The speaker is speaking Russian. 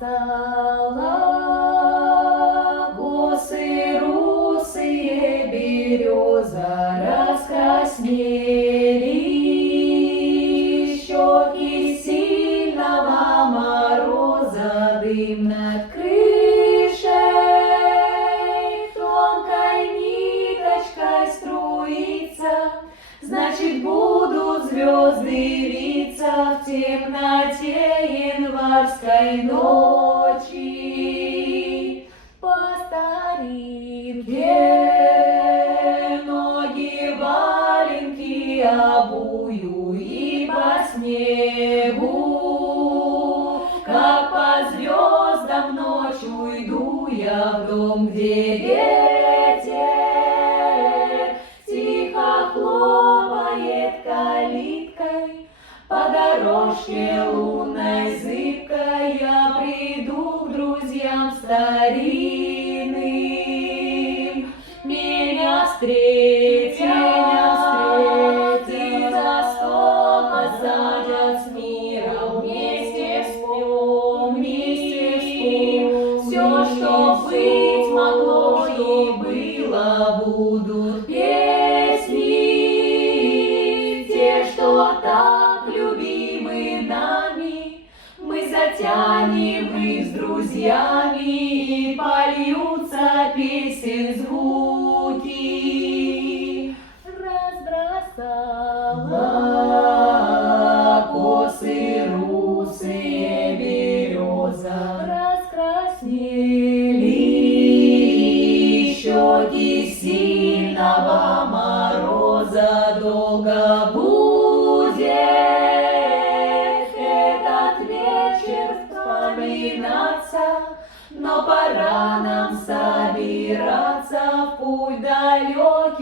разбросала косы русые, береза раскраснели, щеки сильного мороза, дым над крышей тонкой ниточкой струится. Значит, будут звезды виться в темноте январской ночи. По старинке ноги валенки обую и по снегу, как по звездам ночь уйду я в дом, где ветер тихо хлопает калиткой. По дорожке лунной зыбкой я приду к друзьям старинным. Меня встретят и за стол посадят с миром. Вместе вспомним все, что быть могло и было. Будут песни, те, что так любимы нами. Мы затянем их с друзьями, и польются песен звуки. Разбросала косы русые, береза раскраснели, щеки сильного мороза. Долго будет этот вечер вспоминаться, но пора нам собираться в путь далекий.